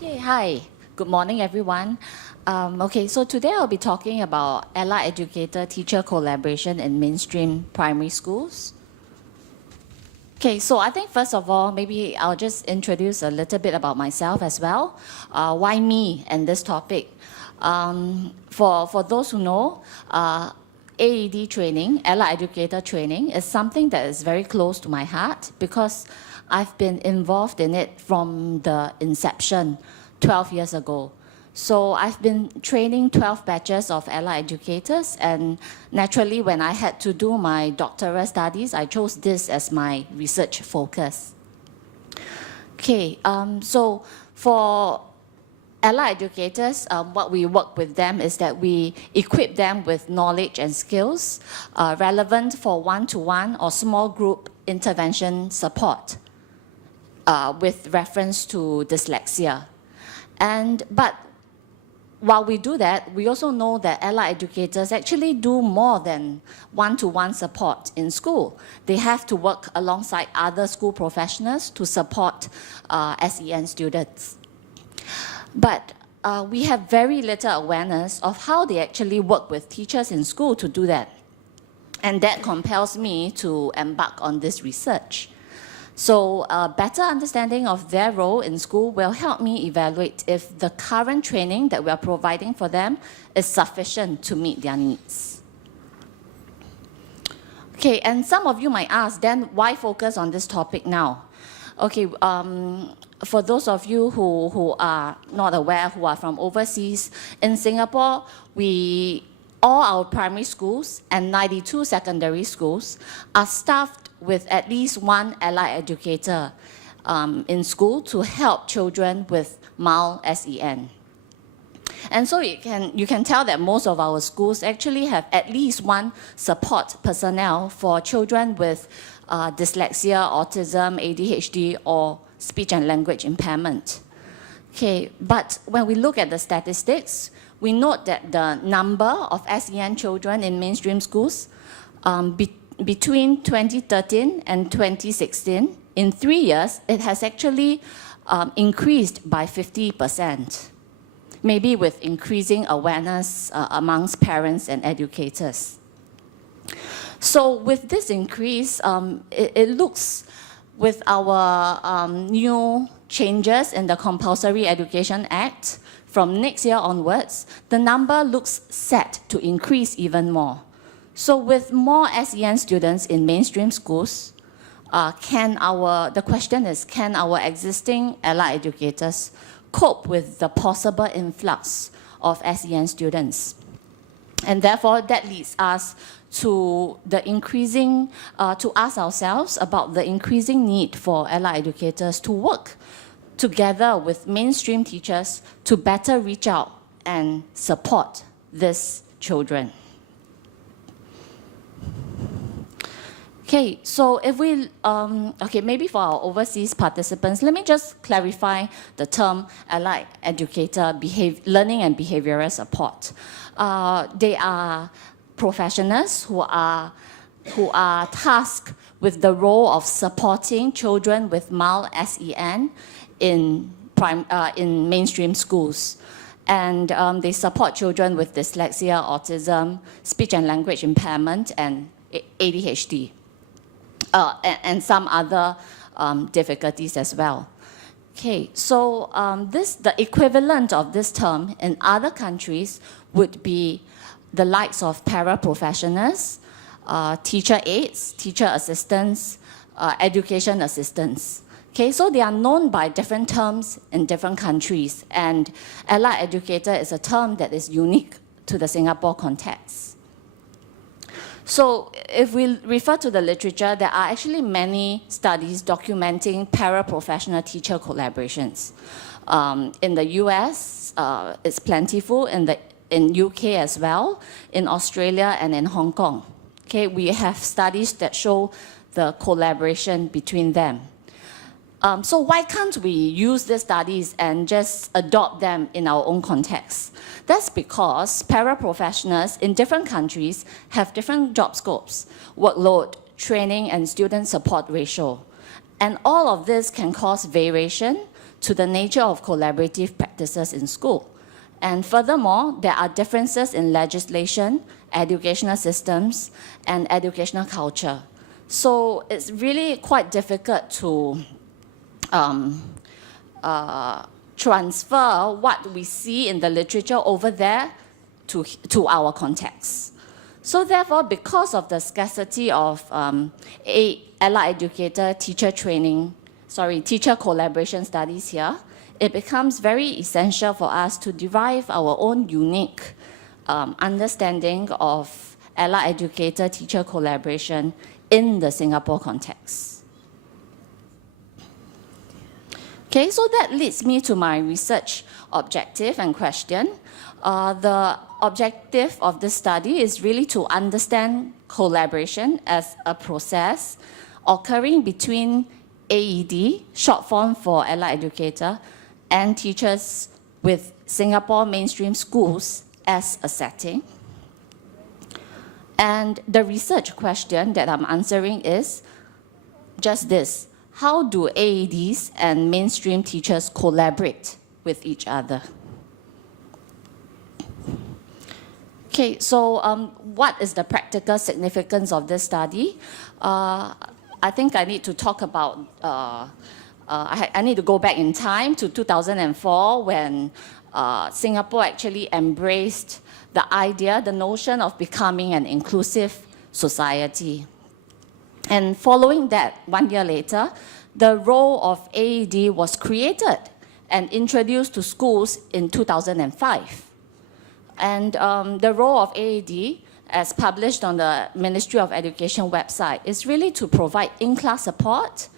Okay, hi. Good morning, everyone. So today I'll be talking about allied educator-teacher collaboration in mainstream primary schools. Okay, so I think first of all, maybe I'll just introduce a little bit about myself as well. Why me and this topic? For those who know, AED training, allied educator training, is something that is very close to my heart because I've been involved in it from the inception 12 years ago. So I've been training 12 batches of allied educators, and naturally when I had to do my doctoral studies, I chose this as my research focus. Okay, so for allied educators, what we work with them is that we equip them with knowledge and skills relevant for one-to-one or small group intervention support with reference to dyslexia. But while we do that, we also know that allied educators actually do more than one-to-one support in school. They have to work alongside other school professionals to support SEN students. But we have very little awareness of how they actually work with teachers in school to do that. And that compels me to embark on this research. So a better understanding of their role in school will help me evaluate if the current training that we are providing for them is sufficient to meet their needs. Okay, and some of you might ask, then why focus on this topic now? Okay, for those of you who are not aware, who are from overseas, in Singapore, all our primary schools and 92 secondary schools are staffed with at least one allied educator in school to help children with mild SEN. And so you can tell that most of our schools actually have at least one support personnel for children with dyslexia, autism, ADHD, or speech and language impairment. Okay, but when we look at the statistics, we note that the number of SEN children in mainstream schools between 2013 and 2016, in 3 years, it has actually increased by 50%, maybe with increasing awareness amongst parents and educators. So with this increase, it looks with our new changes in the Compulsory Education Act, from next year onwards, the number looks set to increase even more. So with more SEN students in mainstream schools, the question is, can our existing allied educators cope with the possible influx of SEN students? And therefore, that leads us to to ask ourselves about the increasing need for allied educators to work together with mainstream teachers to better reach out and support these children. Okay, so if we, maybe for our overseas participants, let me just clarify the term allied educator learning and behavioral support. They are professionals who are tasked with the role of supporting children with mild SEN in mainstream schools. And they support children with dyslexia, autism, speech and language impairment, and ADHD. And some other difficulties as well. Okay, so the equivalent of this term in other countries would be the likes of paraprofessionals, teacher aides, teacher assistants, education assistants. Okay, so they are known by different terms in different countries, and allied educator is a term that is unique to the Singapore context. So if we refer to the literature, there are actually many studies documenting paraprofessional teacher collaborations. In the US, it's plentiful, in UK as well, in Australia and in Hong Kong. Okay, we have studies that show the collaboration between them. So why can't we use these studies and just adopt them in our own context? That's because paraprofessionals in different countries have different job scopes, workload, training, and student support ratio. And all of this can cause variation to the nature of collaborative practices in school. And furthermore, there are differences in legislation, educational systems, and educational culture. So it's really quite difficult to transfer what we see in the literature over there to our context. So therefore, because of the scarcity of allied educator teacher collaboration studies here, it becomes very essential for us to derive our own unique understanding of allied educator teacher collaboration in the Singapore context. Okay, so that leads me to my research objective and question. The objective of this study is really to understand collaboration as a process occurring between AED, short form for allied educator, and teachers with Singapore mainstream schools as a setting. And the research question that I'm answering is just this: how do AEDs and mainstream teachers collaborate with each other? Okay, so what is the practical significance of this study? I think I need to talk about, I need to go back in time to 2004 when Singapore actually embraced the idea, the notion of becoming an inclusive society. And following that, 1 year later, the role of AED was created and introduced to schools in 2005. And the role of AED, as published on the Ministry of Education website, is really to provide in-class support,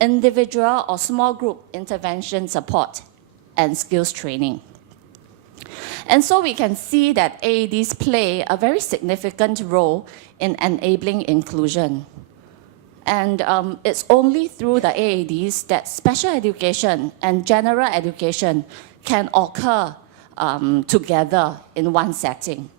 individual or small group intervention support, and skills training. And so we can see that AEDs play a very significant role in enabling inclusion. And it's only through the AEDs that special education and general education can occur together in one setting.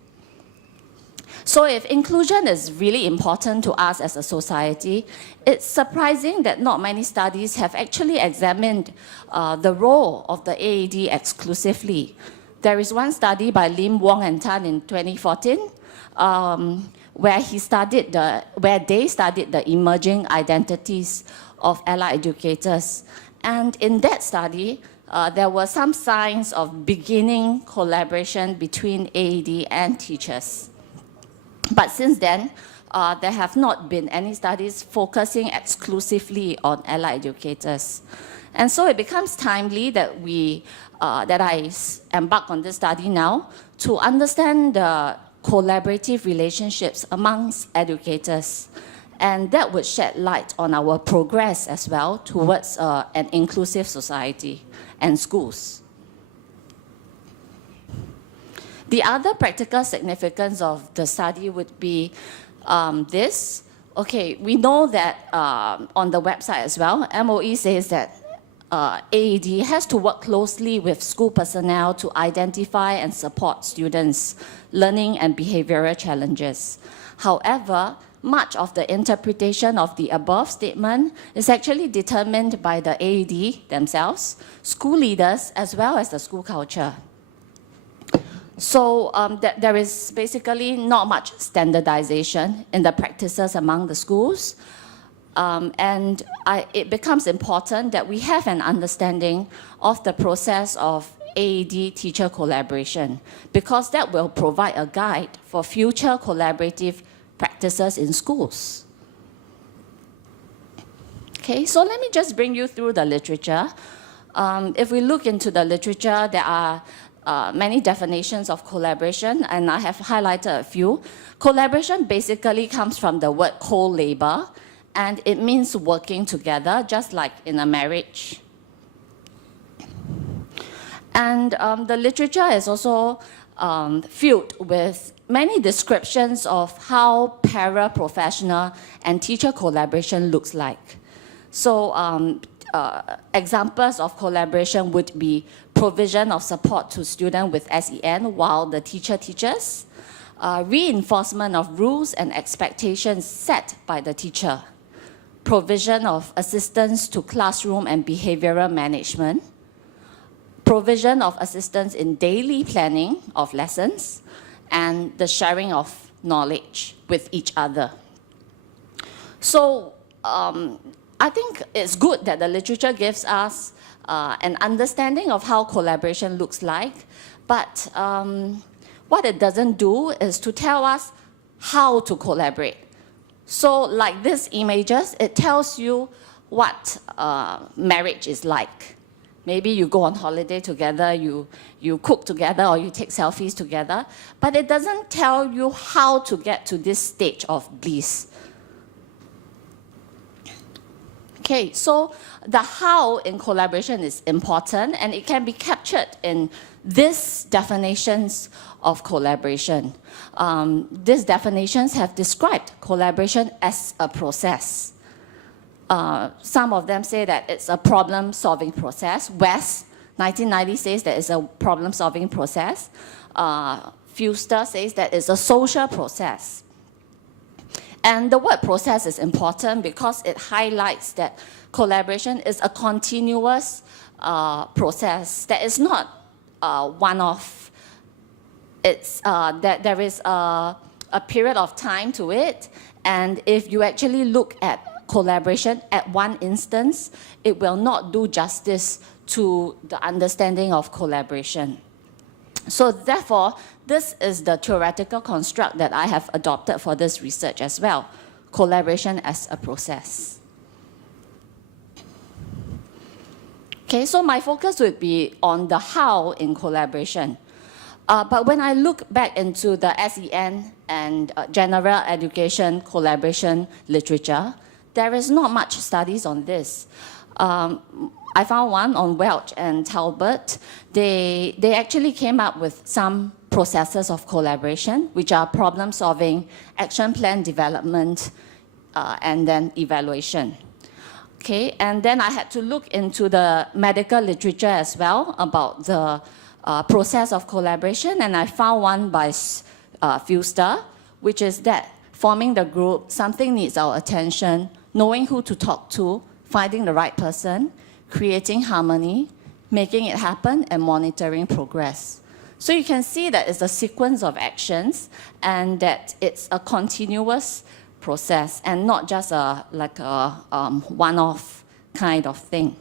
So if inclusion is really important to us as a society, it's surprising that not many studies have actually examined the role of the AED exclusively. There is one study by Lim, Wong, and Tan in 2014, where they studied the emerging identities of allied educators. And in that study, there were some signs of beginning collaboration between AED and teachers. But since then, there have not been any studies focusing exclusively on allied educators. And so it becomes timely that I embark on this study now to understand the collaborative relationships amongst educators. And that would shed light on our progress as well towards an inclusive society and schools. The other practical significance of the study would be this. Okay, we know that on the website as well, MOE says that AED has to work closely with school personnel to identify and support students' learning and behavioral challenges. However, much of the interpretation of the above statement is actually determined by the AED themselves, school leaders, as well as the school culture. So there is basically not much standardization in the practices among the schools. And it becomes important that we have an understanding of the process of AED teacher collaboration, because that will provide a guide for future collaborative practices in schools. Okay, so let me just bring you through the literature. If we look into the literature, there are many definitions of collaboration, and I have highlighted a few. Collaboration basically comes from the word co-labor, and it means working together, just like in a marriage. And the literature is also filled with many descriptions of how paraprofessional and teacher collaboration looks like. So examples of collaboration would be provision of support to students with SEN while the teacher teaches, reinforcement of rules and expectations set by the teacher, provision of assistance to classroom and behavioral management, provision of assistance in daily planning of lessons, and the sharing of knowledge with each other. So I think it's good that the literature gives us an understanding of how collaboration looks like, but what it doesn't do is to tell us how to collaborate. So like these images, it tells you what marriage is like. Maybe you go on holiday together, you cook together, or you take selfies together, but it doesn't tell you how to get to this stage of bliss. Okay, so the how in collaboration is important, and it can be captured in these definitions of collaboration. These definitions have described collaboration as a process. Some of them say that it's a problem-solving process. West, 1990, says that it's a problem-solving process. Fuster says that it's a social process. And the word process is important because it highlights that collaboration is a continuous process that is not one-off. It's that there is a period of time to it, and if you actually look at collaboration at one instance, it will not do justice to the understanding of collaboration. So therefore, this is the theoretical construct that I have adopted for this research as well, collaboration as a process. Okay, so my focus would be on the how in collaboration. But when I look back into the SEN and general education collaboration literature, there is not much studies on this. I found one on Welch and Talbot. They actually came up with some processes of collaboration, which are problem solving, action plan development, and then evaluation. Okay, and then I had to look into the medical literature as well about the process of collaboration, and I found one by Fuster, which is that forming the group, something needs our attention, knowing who to talk to, finding the right person, creating harmony, making it happen, and monitoring progress. So you can see that it's a sequence of actions and that it's a continuous process and not just like a one-off kind of thing.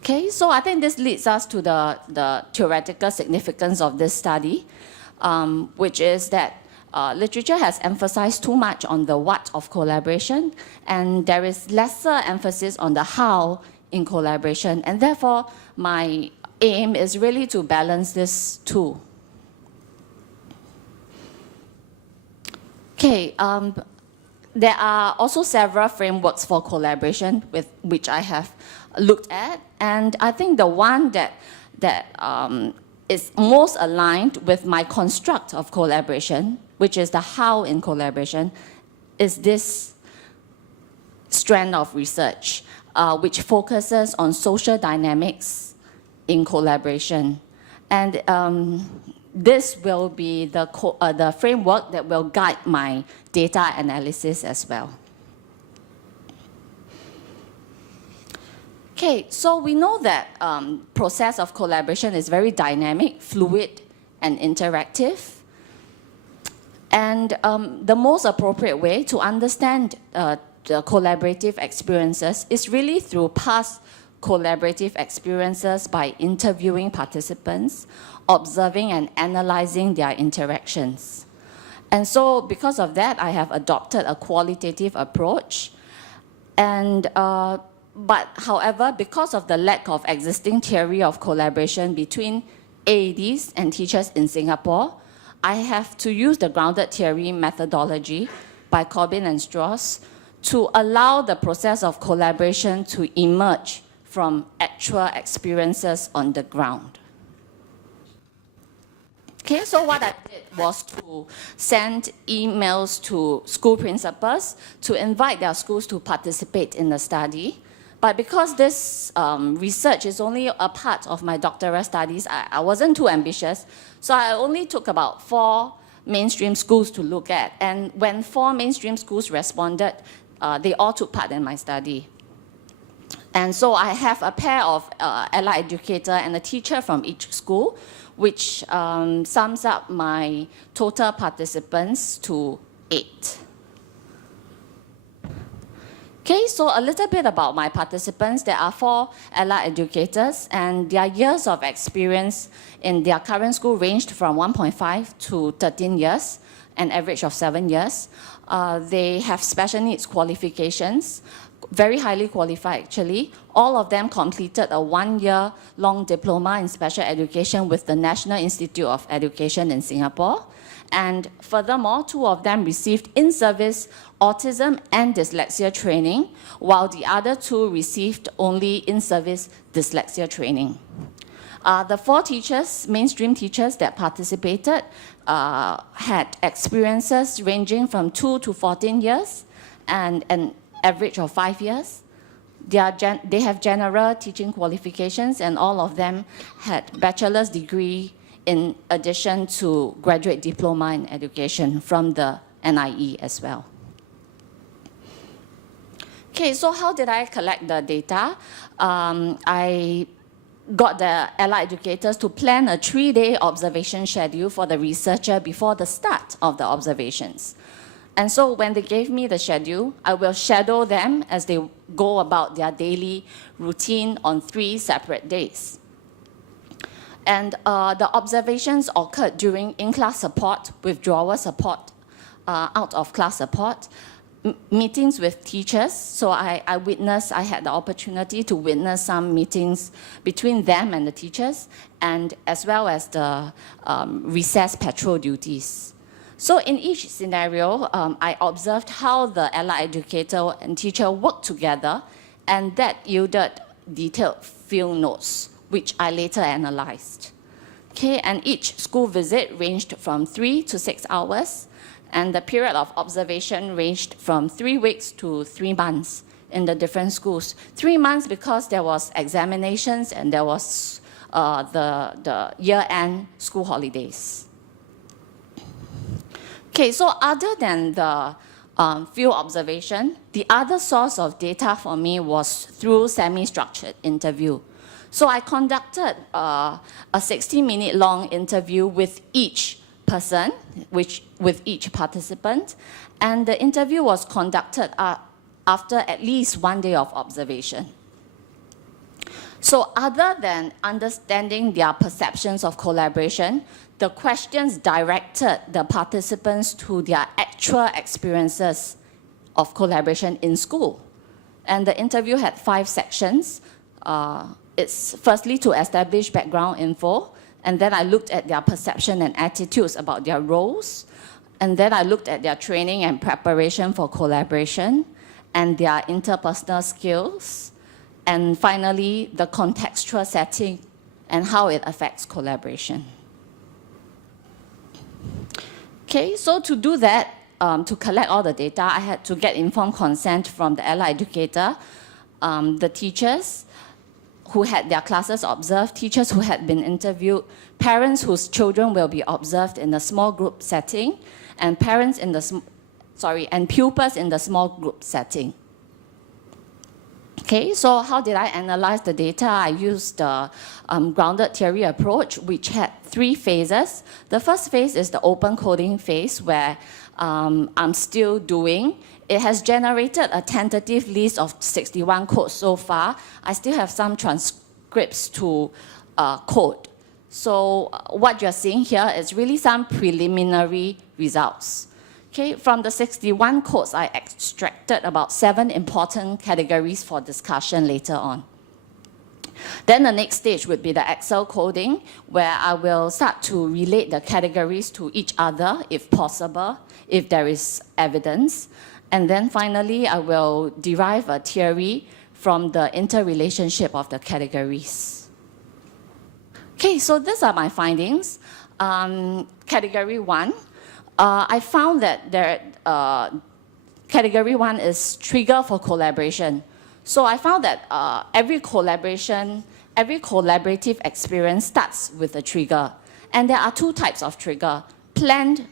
Okay, so I think this leads us to the theoretical significance of this study, which is that literature has emphasized too much on the what of collaboration, and there is lesser emphasis on the how in collaboration, and therefore my aim is really to balance this two. Okay, there are also several frameworks for collaboration with which I have looked at, and I think the one that is most aligned with my construct of collaboration, which is the how in collaboration, is this strand of research, which focuses on social dynamics in collaboration. And this will be the framework that will guide my data analysis as well. Okay, so we know that process of collaboration is very dynamic, fluid, and interactive. And the most appropriate way to understand the collaborative experiences is really through past collaborative experiences by interviewing participants, observing and analyzing their interactions. And so because of that, I have adopted a qualitative approach. And but however, because of the lack of existing theory of collaboration between AEDs and teachers in Singapore, I have to use the grounded theory methodology by Corbin and Strauss to allow the process of collaboration to emerge from actual experiences on the ground. Okay, so what I did was to send emails to school principals to invite their schools to participate in the study. But because this research is only a part of my doctoral studies, I wasn't too ambitious. So I only took about 4 mainstream schools to look at. And when 4 mainstream schools responded, they all took part in my study. And so I have a pair of allied educator and a teacher from each school, which sums up my total participants to 8. Okay, so a little bit about my participants. There are 4 allied educators, and their years of experience in their current school ranged from 1.5 to 13 years, an average of 7 years. They have special needs qualifications, very highly qualified actually. All of them completed a 1-year-long diploma in special education with the National Institute of Education in Singapore. And furthermore, 2 of them received in-service autism and dyslexia training, while the other 2 received only in-service dyslexia training. The 4 teachers, mainstream teachers that participated, had experiences ranging from 2 to 14 years and an average of 5 years. They have general teaching qualifications, and all of them had bachelor's degree in addition to graduate diploma in education from the NIE as well. Okay, so how did I collect the data? I got the allied educators to plan a 3-day observation schedule for the researcher before the start of the observations. And so when they gave me the schedule, I will shadow them as they go about their daily routine on 3 separate days. And the observations occurred during in-class support, withdrawal support, out-of-class support, meetings with teachers. So I had the opportunity to witness some meetings between them and the teachers, and as well as the recess patrol duties. So in each scenario, I observed how the allied educator and teacher worked together, and that yielded detailed field notes, which I later analyzed. Okay, and each school visit ranged from 3 to 6 hours, and the period of observation ranged from 3 weeks to 3 months in the different schools. 3 months because there was examinations and there was the year-end school holidays. Okay, so other than the field observation, the other source of data for me was through semi-structured interview. So I conducted a 60-minute long interview with each person, with each participant, and the interview was conducted after at least 1 day of observation. So other than understanding their perceptions of collaboration, the questions directed the participants to their actual experiences of collaboration in school. And the interview had 5 sections. It's firstly to establish background info, and then I looked at their perception and attitudes about their roles, and then I looked at their training and preparation for collaboration, and their interpersonal skills, and finally, the contextual setting and how it affects collaboration. Okay, so to do that, to collect all the data, I had to get informed consent from the allied educator, the teachers who had their classes observed, teachers who had been interviewed, parents whose children will be observed in a small group setting, and parents in the and pupils in the small group setting. Okay, so how did I analyze the data? I used the grounded theory approach, which had 3 phases. The first phase is the open coding phase, where I'm still doing. It has generated a tentative list of 61 codes so far. I still have some transcripts to code. So what you're seeing here is really some preliminary results. Okay, from the 61 codes, I extracted about 7 important categories for discussion later on. Then the next stage would be the Excel coding, where I will start to relate the categories to each other, if possible, if there is evidence. And then finally, I will derive a theory from the interrelationship of the categories. Okay, so these are my findings. Category 1. I found that category 1 is trigger for collaboration. So I found that every collaborative experience starts with a trigger. And there are 2 types of trigger: planned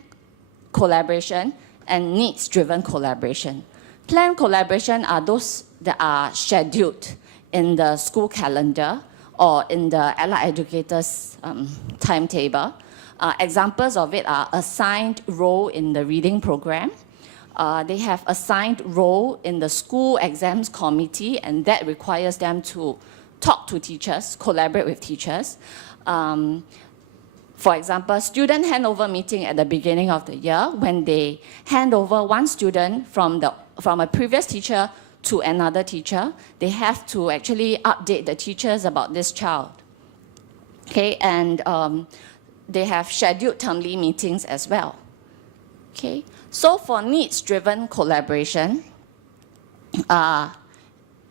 collaboration and needs-driven collaboration. Planned collaboration are those that are scheduled in the school calendar or in the allied educators' timetable. Examples of it are assigned role in the reading program. They have assigned role in the school exams committee, and that requires them to talk to teachers, collaborate with teachers. For example, student handover meeting at the beginning of the year, when they hand over one student from a previous teacher to another teacher, they have to actually update the teachers about this child. Okay, and they have scheduled termly meetings as well. Okay, so for needs-driven collaboration,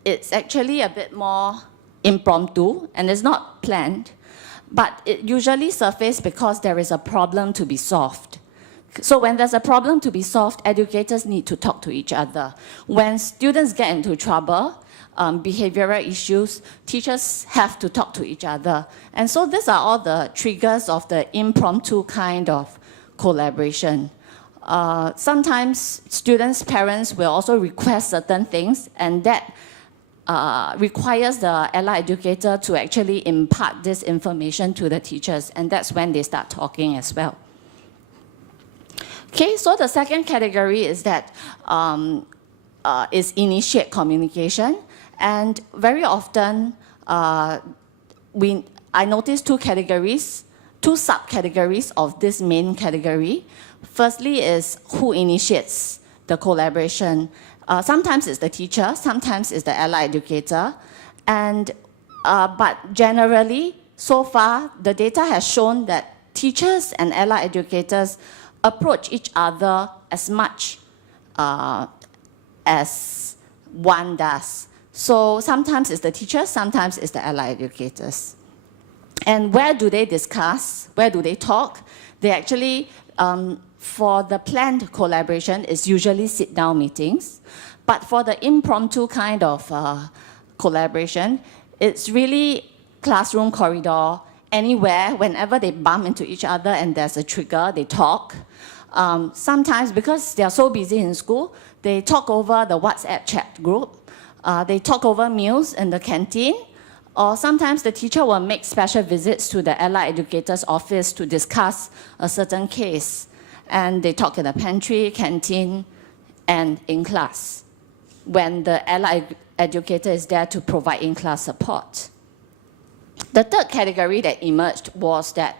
it's actually a bit more impromptu and it's not planned, but it usually surfaces because there is a problem to be solved. So when there's a problem to be solved, educators need to talk to each other. When students get into trouble, behavioral issues, teachers have to talk to each other. And so these are all the triggers of the impromptu kind of collaboration. Sometimes students' parents will also request certain things, and that requires the allied educator to actually impart this information to the teachers, and that's when they start talking as well. Okay, so the second category is that is initiate communication, and very often I notice two subcategories of this main category. Firstly is who initiates the collaboration. Sometimes it's the teacher, sometimes it's the allied educator, and but generally, so far, the data has shown that teachers and allied educators approach each other as much as one does. So sometimes it's the teachers, sometimes it's the allied educators. And where do they discuss? Where do they talk? They actually, for the planned collaboration, it's usually sit-down meetings. But for the impromptu kind of collaboration, it's really classroom corridor, anywhere, whenever they bump into each other and there's a trigger, they talk. Sometimes, because they are so busy in school, they talk over the WhatsApp chat group. They talk over meals in the canteen. Or sometimes the teacher will make special visits to the allied educator's office to discuss a certain case. And they talk in the pantry, canteen, and in class, when the allied educator is there to provide in-class support. The third category that emerged was that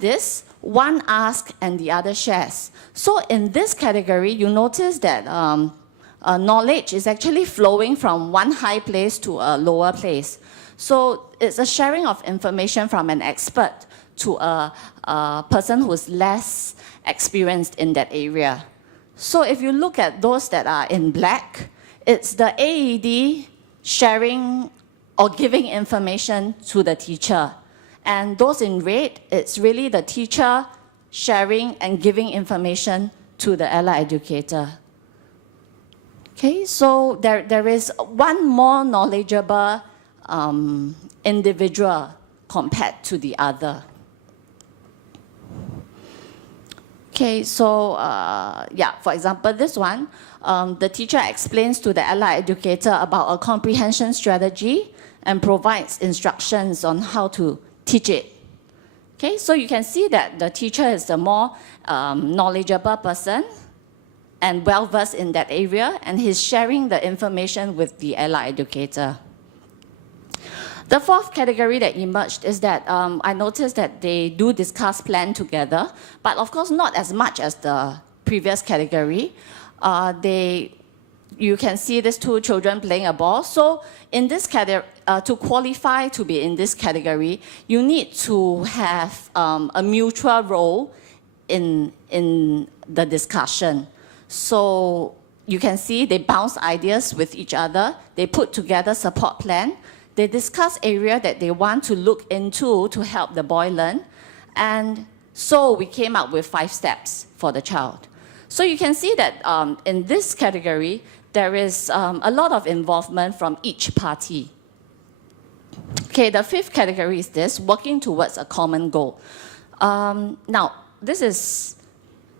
this: one asks and the other shares. So in this category, you notice that knowledge is actually flowing from one high place to a lower place. So it's a sharing of information from an expert to a person who's less experienced in that area. So if you look at those that are in black, it's the AED sharing or giving information to the teacher. And those in red, it's really the teacher sharing and giving information to the allied educator. Okay, so there is one more knowledgeable individual compared to the other. Okay, so yeah, for example, this one, the teacher explains to the allied educator about a comprehension strategy and provides instructions on how to teach it. Okay, so you can see that the teacher is the more knowledgeable person and well-versed in that area, and he's sharing the information with the allied educator. The fourth category that emerged is that I noticed that they do discuss plan together, but of course not as much as the previous category. You can see these two children playing a ball. So in this category, to qualify to be in this category, you need to have a mutual role in the discussion. So you can see they bounce ideas with each other, they put together support plan, they discuss area that they want to look into to help the boy learn, and so we came up with 5 steps for the child. So you can see that in this category, there is a lot of involvement from each party. Okay, the 5th category is this: working towards a common goal. Now, this is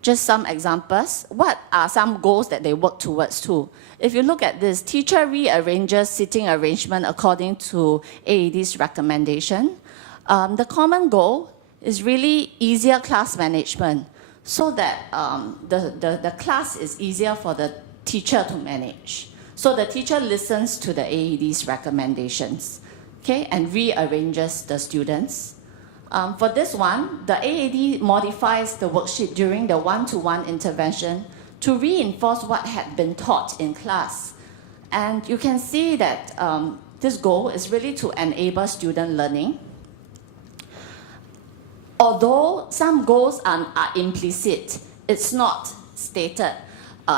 just some examples. What are some goals that they work towards too? If you look at this, teacher rearranges seating arrangement according to AED's recommendation. The common goal is really easier class management so that the class is easier for the teacher to manage. So the teacher listens to the AED's recommendations, okay, and rearranges the students. For this one, the AED modifies the worksheet during the one-to-one intervention to reinforce what had been taught in class. And you can see that this goal is really to enable student learning. Although some goals are implicit, it's not stated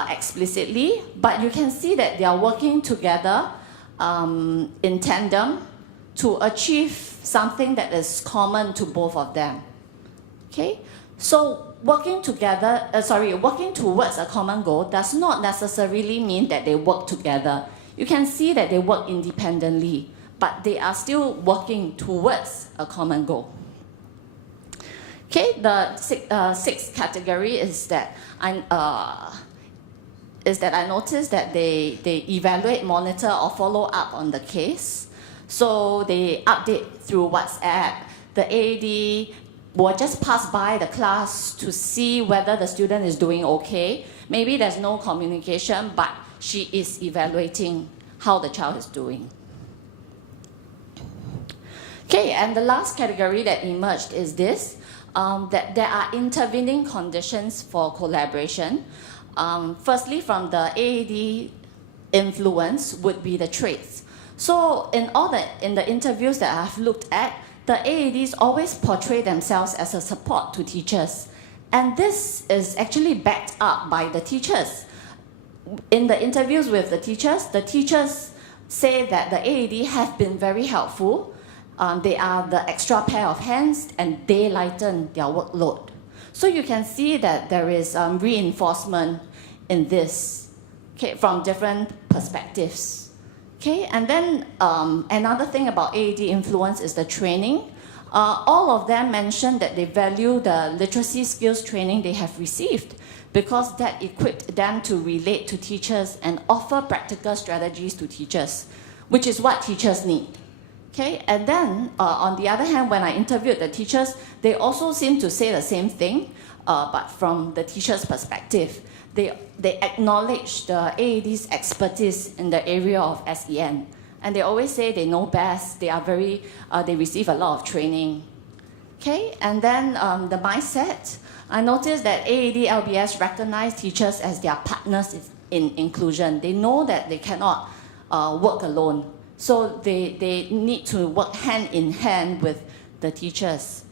explicitly, but you can see that they are working together in tandem to achieve something that is common to both of them. Okay? So working towards a common goal does not necessarily mean that they work together. You can see that they work independently, but they are still working towards a common goal. Okay, the sixth category is that I noticed that they evaluate, monitor, or follow up on the case. So they update through WhatsApp. The AED will just pass by the class to see whether the student is doing okay. Maybe there's no communication, but she is evaluating how the child is doing. Okay, and the last category that emerged is this, that there are intervening conditions for collaboration. Firstly, from the AED influence would be the traits. So in the interviews that I've looked at, the AEDs always portray themselves as a support to teachers. And this is actually backed up by the teachers. In the interviews with the teachers say that the AED have been very helpful. They are the extra pair of hands and they lighten their workload. So you can see that there is reinforcement in this, okay, from different perspectives. Okay, and then another thing about AED influence is the training. All of them mentioned that they value the literacy skills training they have received because that equipped them to relate to teachers and offer practical strategies to teachers, which is what teachers need. Okay, and then on the other hand, when I interviewed the teachers, they also seem to say the same thing, but from the teacher's perspective. They acknowledge the AED's expertise in the area of SEN. And they always say they know best, they receive a lot of training. Okay, and then the mindset. I noticed that AED LBS recognize teachers as their partners in inclusion. They know that they cannot work alone. So they need to work hand in hand with the teachers.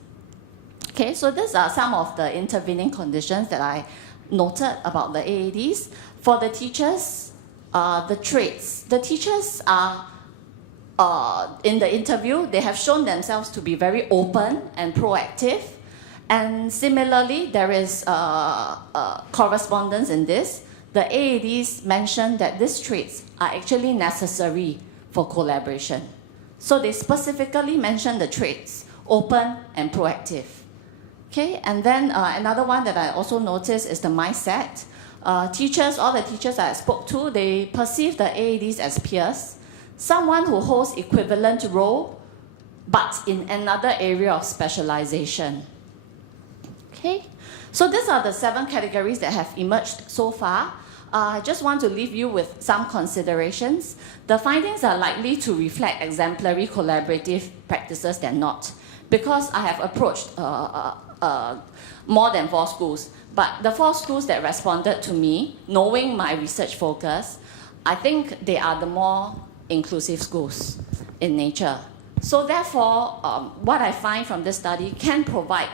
Okay, so these are some of the intervening conditions that I noted about the AEDs. For the teachers, the traits. The teachers are, in the interview, they have shown themselves to be very open and proactive. And similarly, there is correspondence in this. The AEDs mentioned that these traits are actually necessary for collaboration. So they specifically mentioned the traits, open and proactive. Okay, and then another one that I also noticed is the mindset. All the teachers I spoke to, they perceive the AEDs as peers, someone who holds equivalent role, but in another area of specialization. Okay, so these are the 7 categories that have emerged so far. I just want to leave you with some considerations. The findings are likely to reflect exemplary collaborative practices than not, because I have approached more than 4 schools. But the 4 schools that responded to me, knowing my research focus, I think they are the more inclusive schools in nature. So therefore, what I find from this study can provide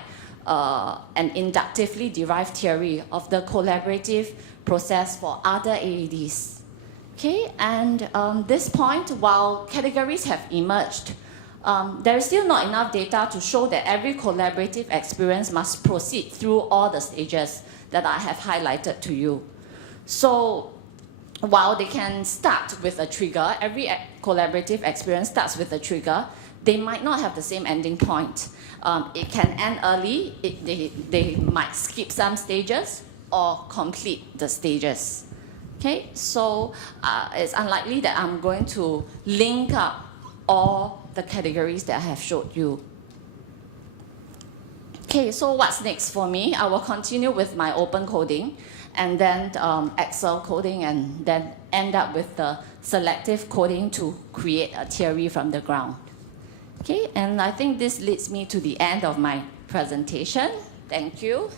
an inductively derived theory of the collaborative process for other AEDs. Okay, and this point, while categories have emerged, there is still not enough data to show that every collaborative experience must proceed through all the stages that I have highlighted to you. So while they can start with a trigger, every collaborative experience starts with a trigger, they might not have the same ending point. It can end early, they might skip some stages, or complete the stages. Okay, so it's unlikely that I'm going to link up all the categories that I have showed you. Okay, so what's next for me? I will continue with my open coding, and then Excel coding, and then end up with the selective coding to create a theory from the ground. Okay, and I think this leads me to the end of my presentation. Thank you.